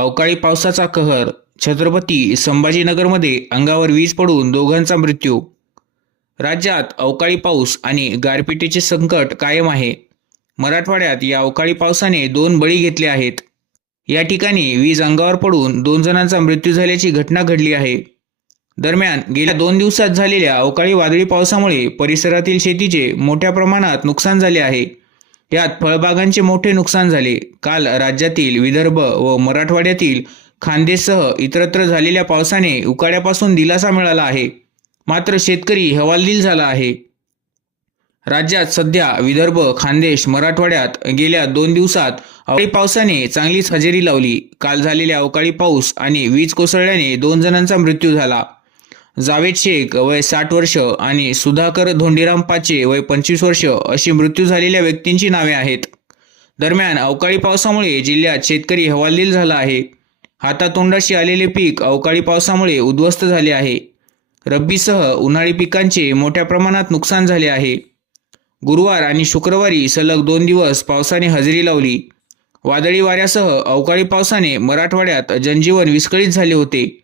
अवकाळी पावसाचा कहर छत्रपती संभाजीनगरमध्ये अंगावर वीज पडून दोघांचा मृत्यू. राज्यात अवकाळी पाऊस आणि गारपिटीचे संकट कायम आहे. मराठवाड्यात या अवकाळी पावसाने दोन बळी घेतले आहेत. या ठिकाणी वीज अंगावर पडून दोन जणांचा मृत्यू झाल्याची घटना घडली आहे. दरम्यान गेल्या दोन दिवसात झालेल्या अवकाळी वादळी पावसामुळे परिसरातील शेतीचे मोठ्या प्रमाणात नुकसान झाले आहे. यात फळबागांचे मोठे नुकसान झाले. काल राज्यातील विदर्भ व मराठवाड्यातील खांदेसह इतरत्र झालेल्या पावसाने उकाड्यापासून दिलासा मिळाला आहे. मात्र शेतकरी हवालदिल झाला आहे. राज्यात सध्या विदर्भ खानदेश मराठवाड्यात गेल्या दोन दिवसात अवकाळी पावसाने चांगलीच हजेरी लावली. काल झालेल्या अवकाळी पाऊस आणि वीज कोसळल्याने दोन जणांचा मृत्यू झाला. जावेद शेख वय साठ वर्ष आणि सुधाकर धोंडीराम पाचे वय पंचवीस वर्ष अशी मृत्यू झालेल्या व्यक्तींची नावे आहेत. दरम्यान अवकाळी पावसामुळे जिल्ह्यात शेतकरी हवालदिल झाला आहे. हातातोंडाशी आलेले पीक अवकाळी पावसामुळे उद्ध्वस्त झाले आहे. रब्बीसह उन्हाळी पिकांचे मोठ्या प्रमाणात नुकसान झाले आहे. गुरुवार आणि शुक्रवारी सलग दोन दिवस पावसाने हजेरी लावली. वादळी वाऱ्यासह अवकाळी पावसाने मराठवाड्यात जनजीवन विस्कळीत झाले होते.